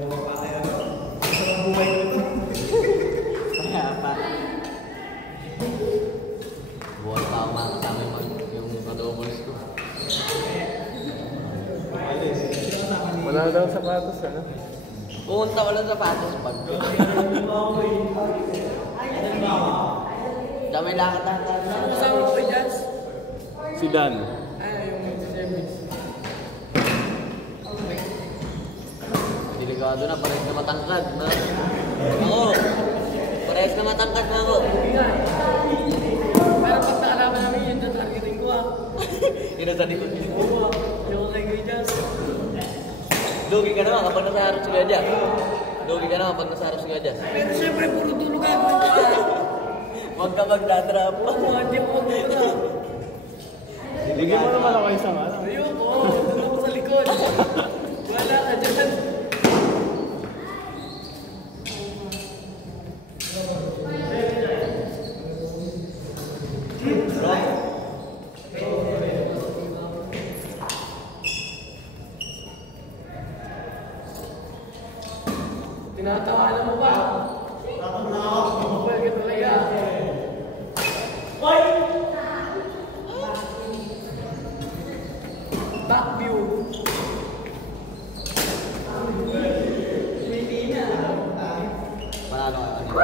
mo mapatay ako. Gusto mo buhay ko ito. Kaya pa. Buwan pa ako makakasama yung adobos ko. Wala daw sapatos, ano? Pumunta ko lang sapatos pag. Dami lakad na. Kasama ko kay Jazz. Si Dan. Yung service. Delikado na, parehas na matangkad. Ako, parehas na matangkad na ako. Pero pag naalaman namin yun, targeting ko ah. Yun ang sa likod. Oo, yung kay Jazz. Lugi ka naman kapag nasa harap si Gajah. Lugi ka naman kapag nasa harap si Gajah. Pero syempre, puro tulog gagawin ko ah. Huwag ka magdadrap. Hindi ako magdadrop. Bigyan mo naman ako isang ano. Ayoko, doon ako sa likod. Wala ka dyan. Tinatawanan mo ba? Bakit talaga? Back view. Panalo ka kanina.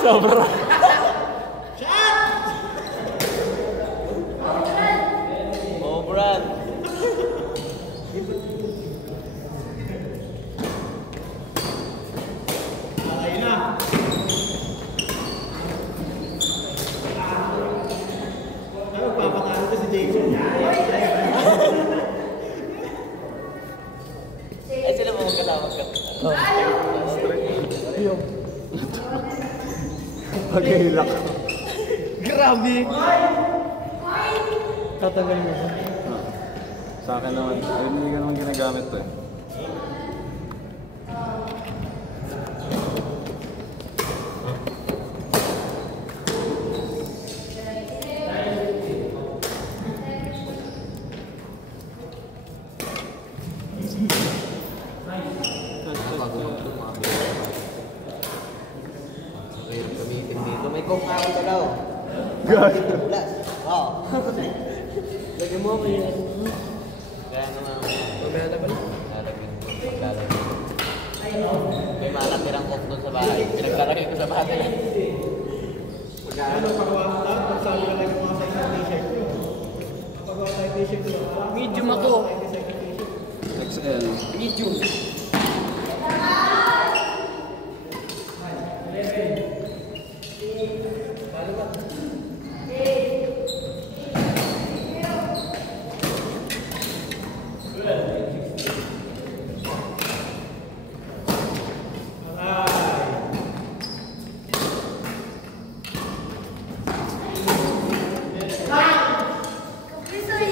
Sobra. Oh, Brad. Ayun na. Ano, papatalo ko si Jason. Ay, sila mo magkatawag ka. Yung. Pag-hilak. Grabe. Tatanggalin mo ba? Sa akin naman. Ay, hindi ka naman ginagamit to eh. Mahirap gamitin dito. May kong kakal ka daw. God. Ulas. Oo. Lagyan mo kaya. Kaya naman. Mamaya na pala. Lalagyan ko. Paglalagyan ko. May malatirang off doon sa bahay. Pinaglalagay ko sa bahay. Ano, pagawa ko lang. Pagsabi ka lang yung mga size ng t-shirt ko. Pagawa tayo t-shirt ko. Medium ako. XL. Medium.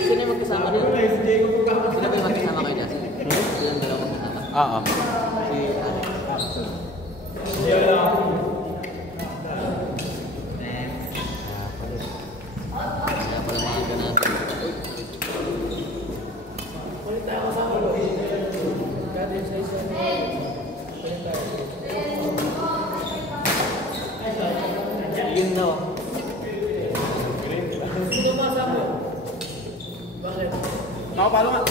Sino yung magkasama doon? Si Jacob ko kakasama. Sino ba yung magkasama kayo dyan? Sino yung dalawa magkasama? Oo. Si Kaya pala mga ganun. Ulit tayo kasama mo. God is nice. Yun no. Sino mo kasama mo? Bakit? Nakapalo nga.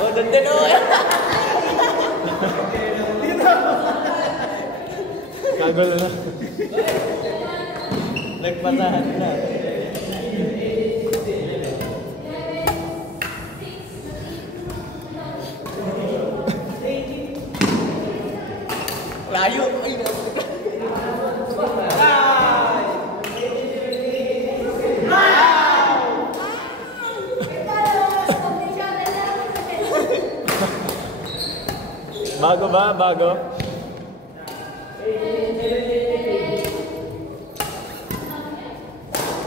Oh, doon din oh. Kagulo na. Nagpasahan na. Layo. Ay, Bago ba? Bago?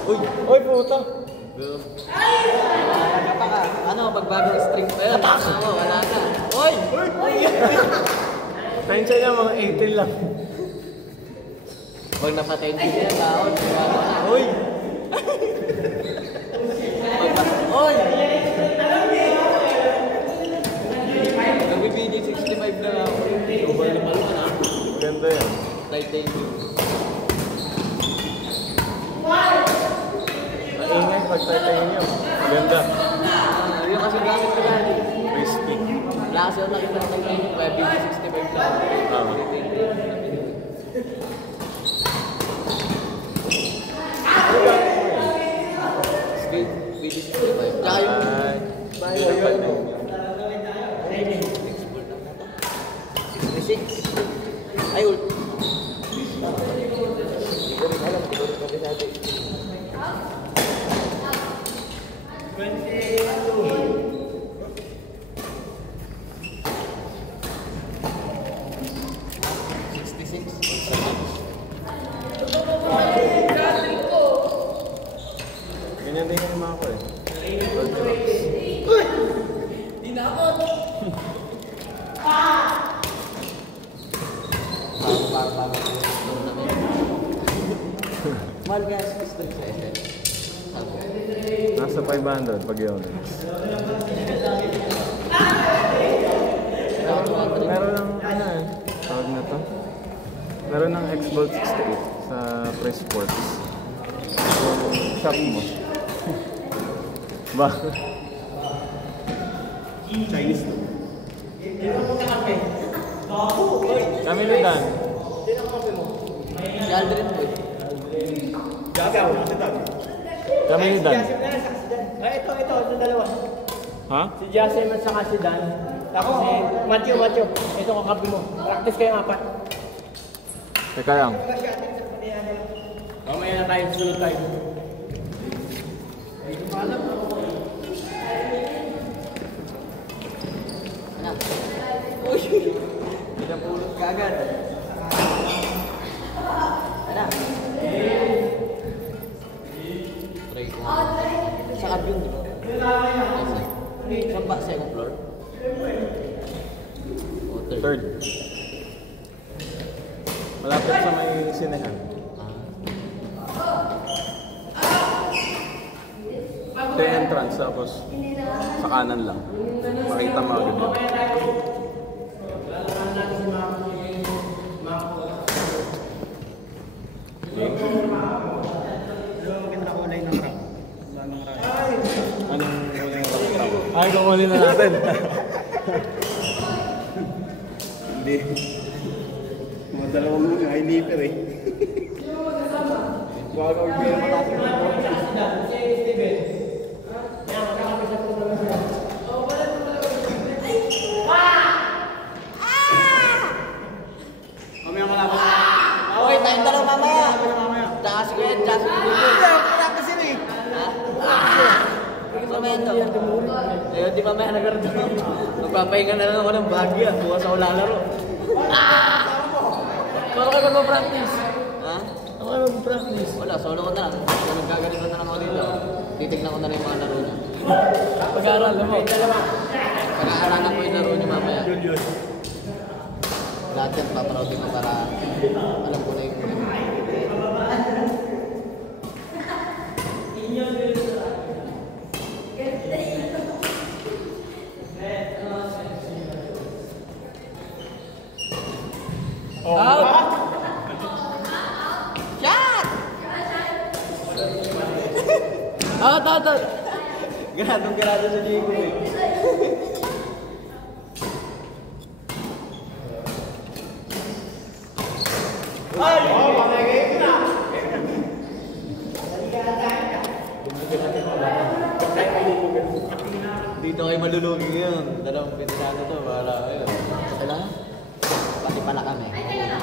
Uy! Uy, puta! Wala pa ka. Ano, pagbagong string pa yun. Ano, wala na. Oy! Tensya niya, mga 18 lang. Pag napatensya siya, taon. Wala na. Uy! Oy! Nagbibigay 65 na ako. Ubal na pala na. Ganda yan. Titanium. Maingay pag titanium. Ganda. Yung kasi gamit ko yan. Crispy. Wala kasi ako nakita ng titanium. Kaya BD 65 lang. Tama. BD 65. Tsaka yung... Bayo yun. 66. Ay, ult. Hindi ko rin alam. Hindi ko rin kabisado. 66. Ganyan din yung mga ko eh. Mahal guys, pistol sa SM. Nasa 500 pag yun. Meron ng ano eh. Tawag na to. Meron ng Xbox 68 sa Press Sports. Shop mo. Ba? Chinese to. Kami ni Dan. Si Aldrin po. Gagaw, si Doug. Kami ni Dan. Ito, dalawa. Ha? Si Jasem at saka si Dan. Tapos si Matthew. Ito kakapi mo. Practice kayo apat. Teka lang. Mamaya na tayo, sunod tayo. Ano? Uy! Pinapulot ka agad. Ano? Try ko. Sa cab yun, di ba? Saan ba? Second floor? O, Third. Malapit sa may sinehan. Ito yung entrance, tapos sa kanan lang. Makita mo agad yun. Anong kulay ng tao? Ay, kukunin na natin. Hindi. Mga dalawang muna, ay nipper eh. Gagawin ko yung mataas. Mamaya malaman. Okay, tayong dalawa mamaya. Tsaka si Kuya, tsaka si Kuya. Practice yun eh. Mamaya ito. Eh, di mamaya nagkaroon. Magpapahinga na lang ako ng bagya. Bukas ako lalaro. Paano kayo mag-practice? Ha? Paano kayo mag-practice? Wala, solo ko na lang. Kung nagkaganito na lang ako dito, titignan ko na rin yung mga laro niya. Pag-aaral mo. Pag-aaralan ko yung laro niya mamaya. Lahat yan, paparautin ko para alam ko na yung Out! Shot! Out! Ganadong sa Diego eh. Ay! Oh, pamagay ko na! Dito kayo malulugi ngayon. Dalawang pinitado to para ayun. Kailangan? Pati pala kami.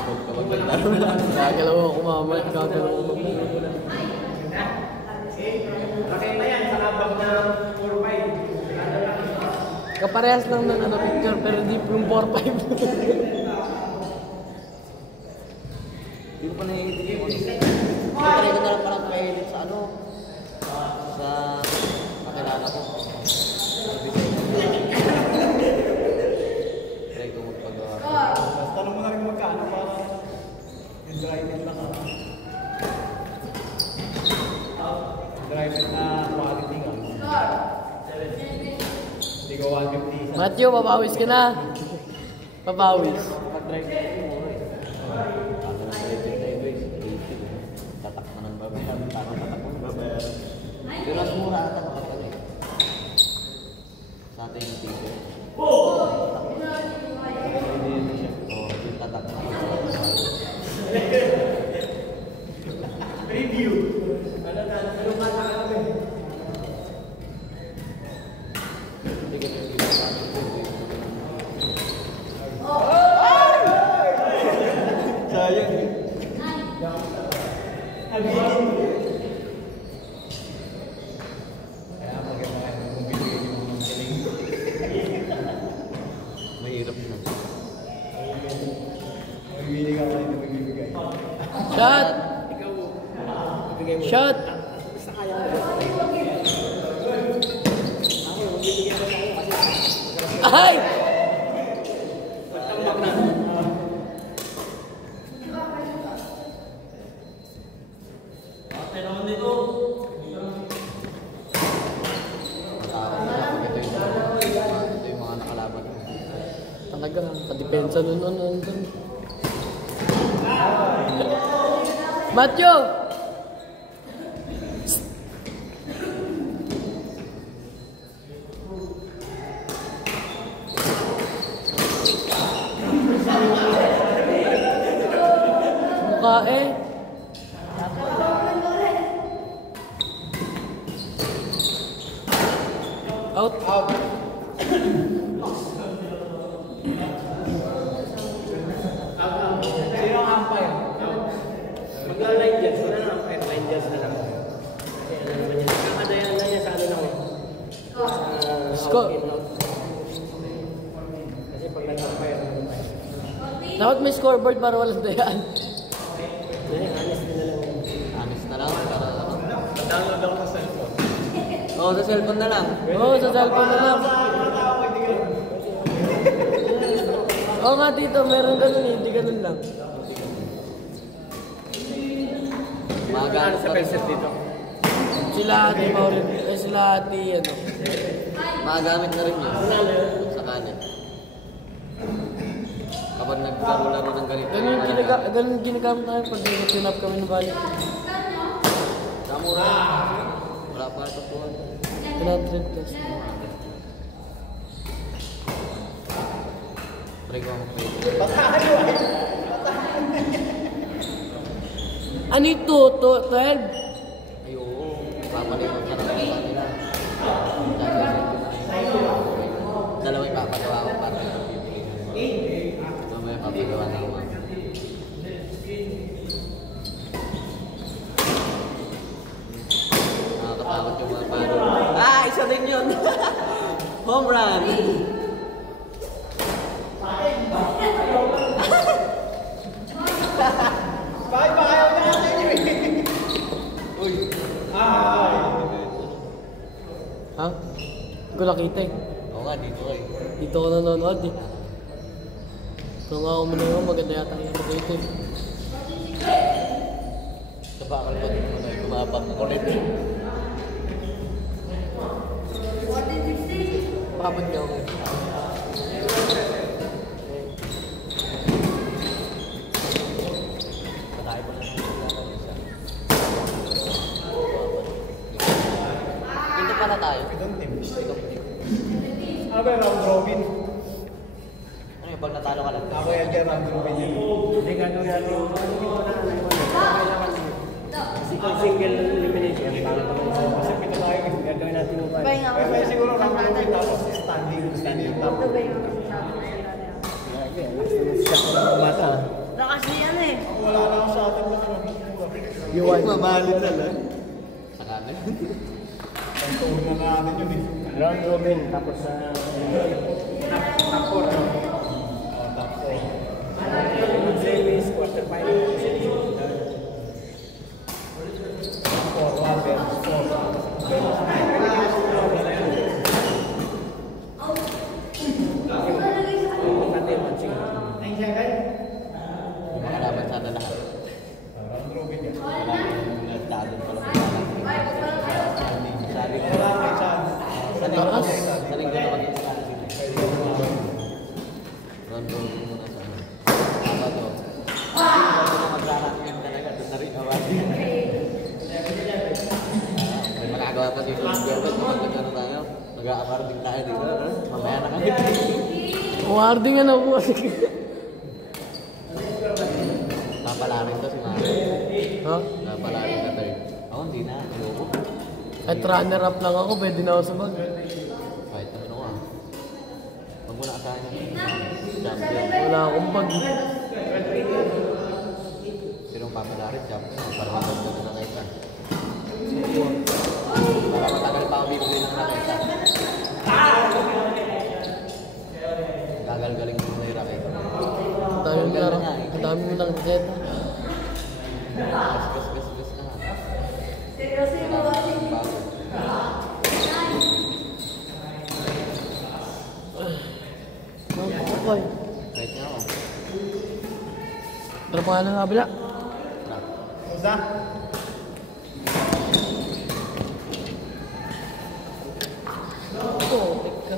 Kapag maglaro lang. Kakalawa ko mamaya. Kakalawa ko mamaya. Kasi na yan, sa labag ng 4-5. Kaparehas lang ng ano, picture, pero di yung 4-5. Hindi ko pa na-edit yung ano. Try ko na lang parang ma-edit sa ano. Sa kakilala ko. Try ko magpagawa. Tapos tanong mo na rin magkano para yung drive-in lang ako. Drive-in na quality nga. Hindi ko 150. Matthew, papawis ka na. Papawis. Pag-drive-in ko mura eh. Ano na drive-in na yun guys? 80. Tatak na ng babayaran. Parang tatak mo ng babayaran. Pero mas mura ata kapag ano eh. Sa atin yung ticket. Oo, yung tatak na. Review. Ano ka kami? Hindi ko na yung sayang eh. Kaya maganda kayo kung bibigyan yung mga galing. Mahirap na. Magbibigay ka kayo na magbibigay. Shot! Bibigay mo. Shot! Basta kaya mo. Ako, magbibigay ko kayo kasi Ay! tambak na. Ito yung mga nakalaban. Talaga, kadepensa nun. Matthew! Mukha eh. Out. Sino ang umpire? Magla-line judge. Wala na umpire. Line judge na lang. Kasi ano naman yan. Kakadayan na niya sa ano lang eh. Sa Score. out-in, out. Kasi pag nag-umpire, ano tayo. Dapat may scoreboard para walang dayaan. Yan, honest na lang. Honest na lang. Para ano. Download ako sa cellphone. Oo, sa cellphone na lang. Oo, sa cellphone na lang. Oo nga dito, meron ganun eh, hindi ganun lang. Magaan Sa pencil dito. Sila ate Maureen, sila ate ano. Magamit na rin yun. Sa kanya. Kapag nagkaroon ng ganito. Ganun ginagamit tayo pag nag-tunap kami ng balik. Samura. Wala pa ito po. 100 plus. Try ko ang play. Ano ito? 12? Ay, oo. Papaliwan ka na sa kanila. Dalawa ipapagawa ko para mamaya papagawa na ako. Nakakatakot yung mga paro. Ah! Isa din yun! Home run! Bakit ba ayaw natin yun? Uy! Ha? Hindi ko nakita eh. Oo nga, dito kayo. Dito ko nanonood eh. Kung ako muna yun, maganda yata yung ano dito eh. Sa bakal pa din naman ay kumabang ako ulit. Pakapad niya ako. Patay pa na siya. Pinto pa na tayo. Itong team. Itong team. Ano ba yung round robin? Ano yung pag natalo ka lang? Ako yan dyan round robin yun. Hindi nga doon natin. Kasi kung single elimination, parang naman isa. Kasi pito tayo, gagawin natin yung five. Kaya siguro round robin tapos standing. Standing top. Mata. Kasi yan eh. Wala na ako sa atin na ano. Mamahalin na lang. Sa kanan. Ang tuon na natin yun eh. Round robin, tapos sa top 4, ano? Top 4. Semis, quarterfinal, semifinal. Top 4, water, 4. Makalaban sana lahat. Wala yung nagtalo pala. Sabi ko. Taas. Sa linggo naman yung sa sila. Round robin muna sa ano. Tama to. Hindi na magsarating talaga. Doon na rin awali. May magagawa pa dito yung Jordan. Kapag ano tayo, mag-a-awarding tayo dito. Mamaya na kami. Awarding nga na po. Napalarin to si Mari. Ha? Napalarin na third. Ako hindi na. Ayoko. At runner up lang ako, pwede na ako sa bag. Kahit ano ka. Huwag mo na asahan yung champion. Wala akong bag. Sinong papalarin champion? Para matagdag na nakita. Para matagal pa ako bibili ng nakita. Gagal-galing mo na yung raketa. Ang dami mo lang raketa. Gas na nga. Kailangan ng bago. Okay. Kahit nga ako. Pero pa nga lang kabila. Usa. Oo, teka.